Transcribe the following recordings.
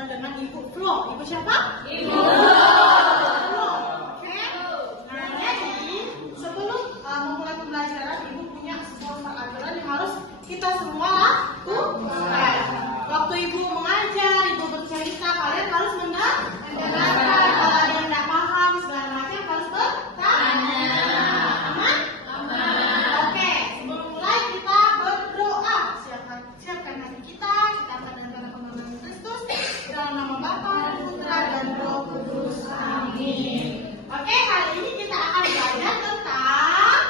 bersama dengan Ibu Flo. Ibu siapa? Ibu Flo. Oke. Nah, jadi sebelum memulai pembelajaran, Ibu punya sebuah peraturan yang harus kita semua lakukan. Waktu Ibu mengajar, Ibu bercerita, kalian harus mendengarkan. Kalau ada yang tidak paham segala macam harus bertanya. Aman? Oke, sebelum mulai kita berdoa. Siapkan hati kita akan dengan pengenalan Kristus dalam nama Bapa dan Putra dan Roh Kudus. Amin. Oke, hari ini kita akan belajar tentang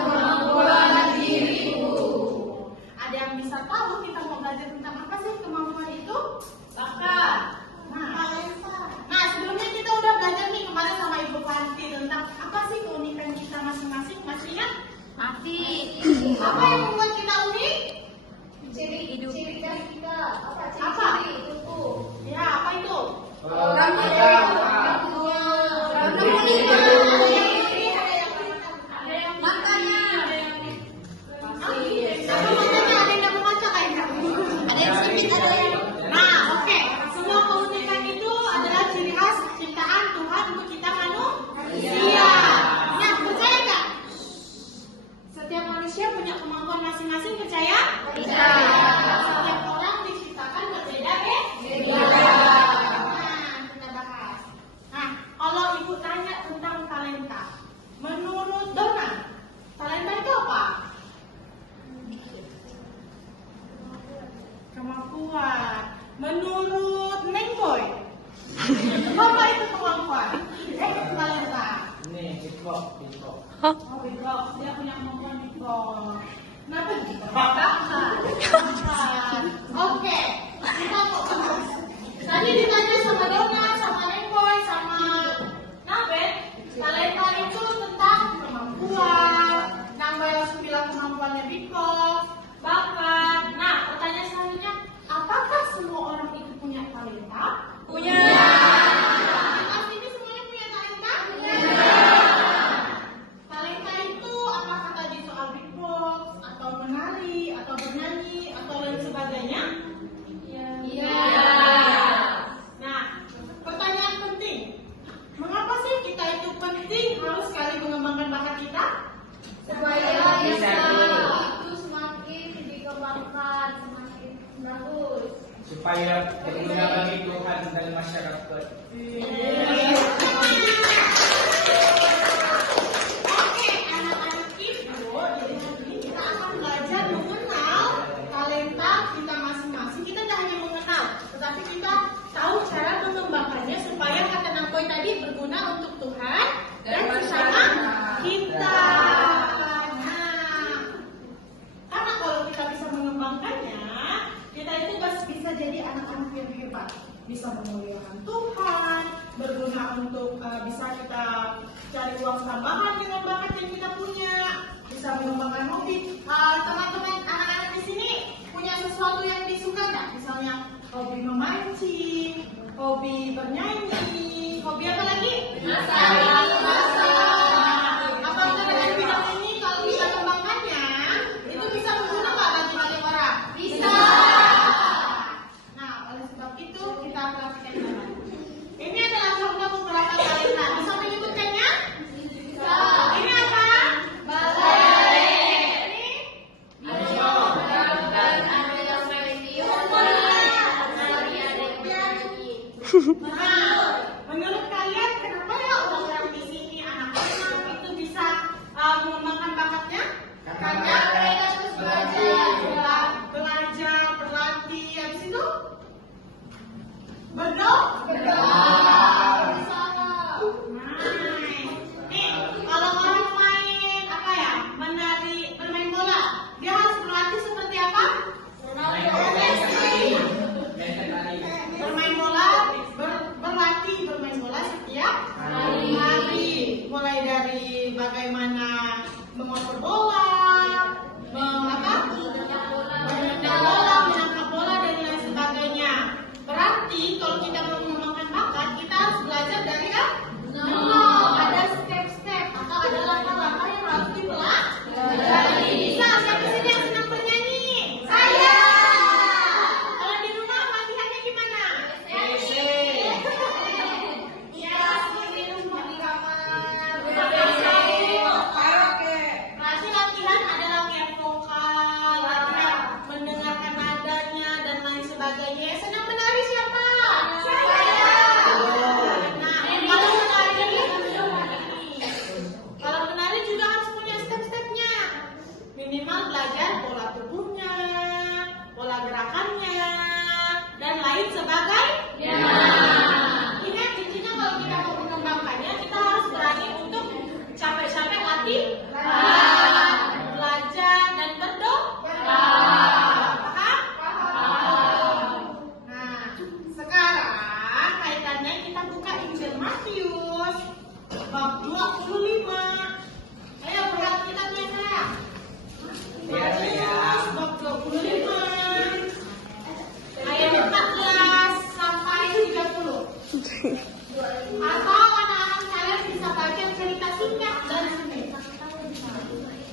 kemampuan dirimu. Ada yang bisa tahu kita mau belajar tentang apa sih kemampuan itu? Bakat. Nah, sebelumnya kita udah belajar nih kemarin sama Ibu Fanti tentang apa sih keunikan kita masing-masing. Masih ingat? Masih. Apa yang membuat kita unik? Ciri khas kita. Apa? Itu. Ya, apa itu? Nah, oke. Semua keunikan itu adalah ciri khas ciptaan Tuhan untuk kita manusia. Nah, percaya nggak? Setiap manusia punya kemampuan masing-masing, percaya? Setiap orang diciptakan berbeda-beda. Nah, kita bahas. Nah, kalau Ibu tanya tentang talenta, menurut Dona, talenta itu apa? Kemampuan. Menurut Nengboy, apa itu kemampuan? Talenta. Ini beatbox. Oh, beatbox. Dia punya kemampuan beatbox. Kenapa beatbox? Oke, kita mau bahas. Tadi ditanya sama Dona, sama Nengboy, sama Nabet, talenta itu tentang kemampuan. Nambah langsung bilang kemampuannya beatbox, bakat. Nah, pertanyaan selanjutnya, apakah semua orang itu punya talenta? Punya. Kita sini semuanya punya talenta? Talenta itu apakah tadi soal beatbox, atau menari, atau bernyanyi, atau lain sebagainya? Iya. Nah, pertanyaan penting. Mengapa sih kita itu penting harus sekali mengembangkan bakat kita? Supaya Bisa. itu semakin dikembangkan, semakin bagus. Supaya berguna bagi Tuhan dan masyarakat. Oke, anak-anak Ibu, jadi hari ini kita akan belajar mengenal talenta kita masing-masing. Kita tidak hanya mengenal, tetapi kita tahu cara mengembangkannya supaya kata Namboy tadi berguna untuk Tuhan dan bersama kita. Nah, karena kalau kita bisa mengembangkannya, kita itu bisa jadi anak-anak yang hebat, bisa memuliakan Tuhan, berguna untuk bisa kita cari uang tambahan dengan bakat yang kita punya, bisa mengembangkan hobi. Teman-teman anak-anak di sini punya sesuatu yang disuka nggak? Misalnya hobi memancing, hobi bernyanyi, hobi apa lagi? Apakah dengan bidang ini kalau kita kembangkannya itu bisa berguna nggak bagi banyak orang? Bisa. Nah, oleh sebab itu kita perhatikan teman. Ini adalah contoh beberapa talenta. Bisa menyebutkannya? Bisa. Ini apa? Nah, menurut kalian kenapa ya orang-orang di sini anak-anak itu bisa mengembangkan bakatnya? Karena mereka terus belajar, berlatih, habis itu berdoa. Nih, kalau orang main apa ya, bermain bola, dia harus berlatih seperti apa? Bermain bola, berlatih sebagainya. Yang sedang menari siapa? Saya. Nah, kalau menari juga harus punya step-stepnya. Minimal belajar pola tubuhnya, pola gerakannya, dan lain sebagainya. Ingat, intinya kalau kita mau mengembangkannya, kita harus berani untuk capek-capek latih, belajar dan berdoa. Paham? Nah, sekarang kaitannya kita buka Injil Matius bab 25. Ayo berat kita saya. Matius bab 25 ayat 14 sampai 30. Atau anak-anak kalian bisa baca cerita singkat dan singkat.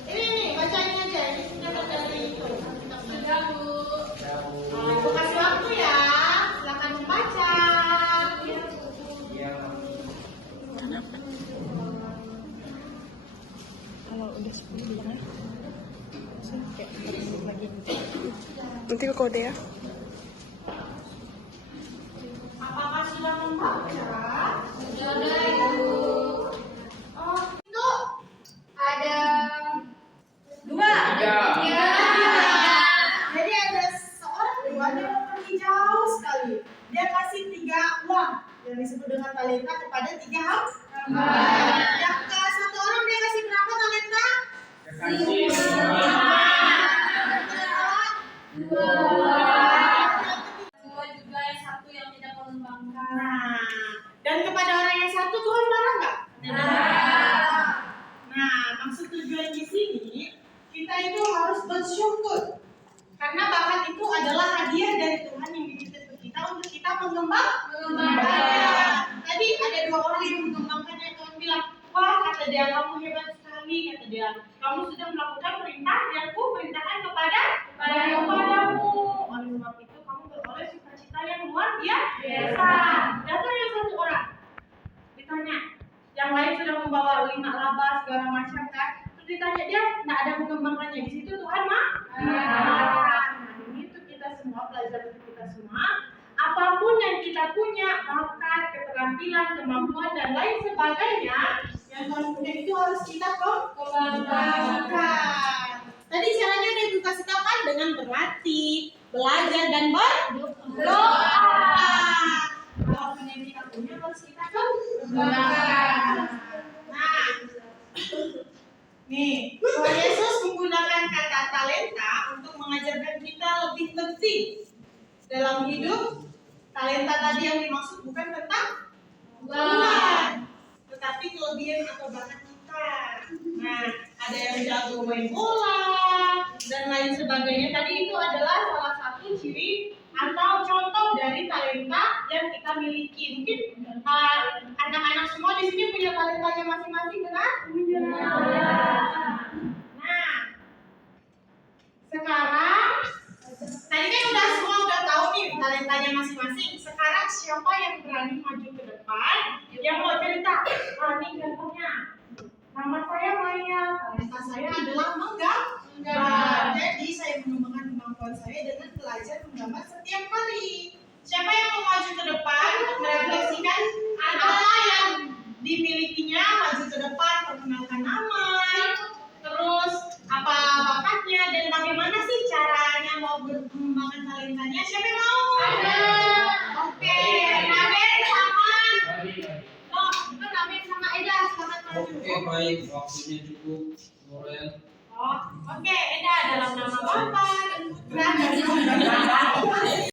Ini nih, bacain aja. Ini sudah dari itu. Sudah, Bu. Ibu kasih waktu ya. Silakan membaca. Iya. Kalau udah 10 bilang ya. Kayak lagi. Nanti ke kode ya. Apakah sudah membaca? Sudah, Bu. Oh, itu Ada 2. Tiga. jadi ada seorang dua dia mau pergi jauh sekali. Dia kasih 3 uang yang disebut dengan talenta kepada 3 hamba. Yang ke satu orang dia kasih berapa talenta? Kasih. Dua juga yang satu yang tidak mengembangkan. Nah, dan kepada orang yang satu Tuhan marah nggak? Nah, maksud tujuan di sini kita itu harus bersyukur karena bakat itu adalah hadiah dari Tuhan yang dititip ke kita untuk kita mengembangkan. Tadi ada 2 orang yang mengembangkannya. Tuhan bilang, wah kata dia kamu hebat sekali, kata dia kamu sudah melakukan perintah yang ku perintahkan kepadamu. Oleh sebab itu kamu beroleh sukacita yang luar biasa. Datang yang satu orang ditanya, yang lain sudah membawa 5 laba segala macam kan. Terus ditanya dia, nggak ada mengembangkannya. Di situ Tuhan Nah, ini tuh kita semua belajar untuk kita semua. Apapun yang kita punya, bakat, keterampilan, kemampuan dan lain sebagainya, yang Tuhan punya itu harus kita kembangkan. Tadi caranya udah Ibu kasih tahu kan dengan berlatih, belajar dan berdoa. Apapun yang kita punya harus kita kembangkan. Nah, nih, Tuhan Yesus menggunakan kata talenta untuk mengajarkan kita lebih penting dalam hidup. Talenta tadi yang dimaksud bukan tentang uang, tetapi kelebihan atau bakat kita. Nah, ada yang jago main bola dan lain sebagainya. Tadi itu adalah salah satu ciri atau contoh dari talenta yang kita miliki. Mungkin anak-anak semua di sini punya talentanya masing-masing, benar? Nah, sekarang tadi kan semua udah tahu nih talentanya masing-masing. Sekarang siapa yang berani maju ke depan yang mau cerita? Nih contohnya, nama saya Maya, talenta saya adalah menggambar. Jadi saya mengembangkan kemampuan saya dengan belajar menggambar setiap hari. Siapa yang mau maju ke depan untuk merefleksikan apa yang dimilikinya, maju ke depan, perkenalkan nama, terus apa bakatnya dan bagaimana sih caranya mau mengembangkan talentanya? Siapa yang mau? Ada. Oke, Naben sama Naben sama Eda silakan maju. Oke, baik, waktunya cukup, Morel. Oke, Eda dalam nama Bapa dan Putra dan Roh Kudus.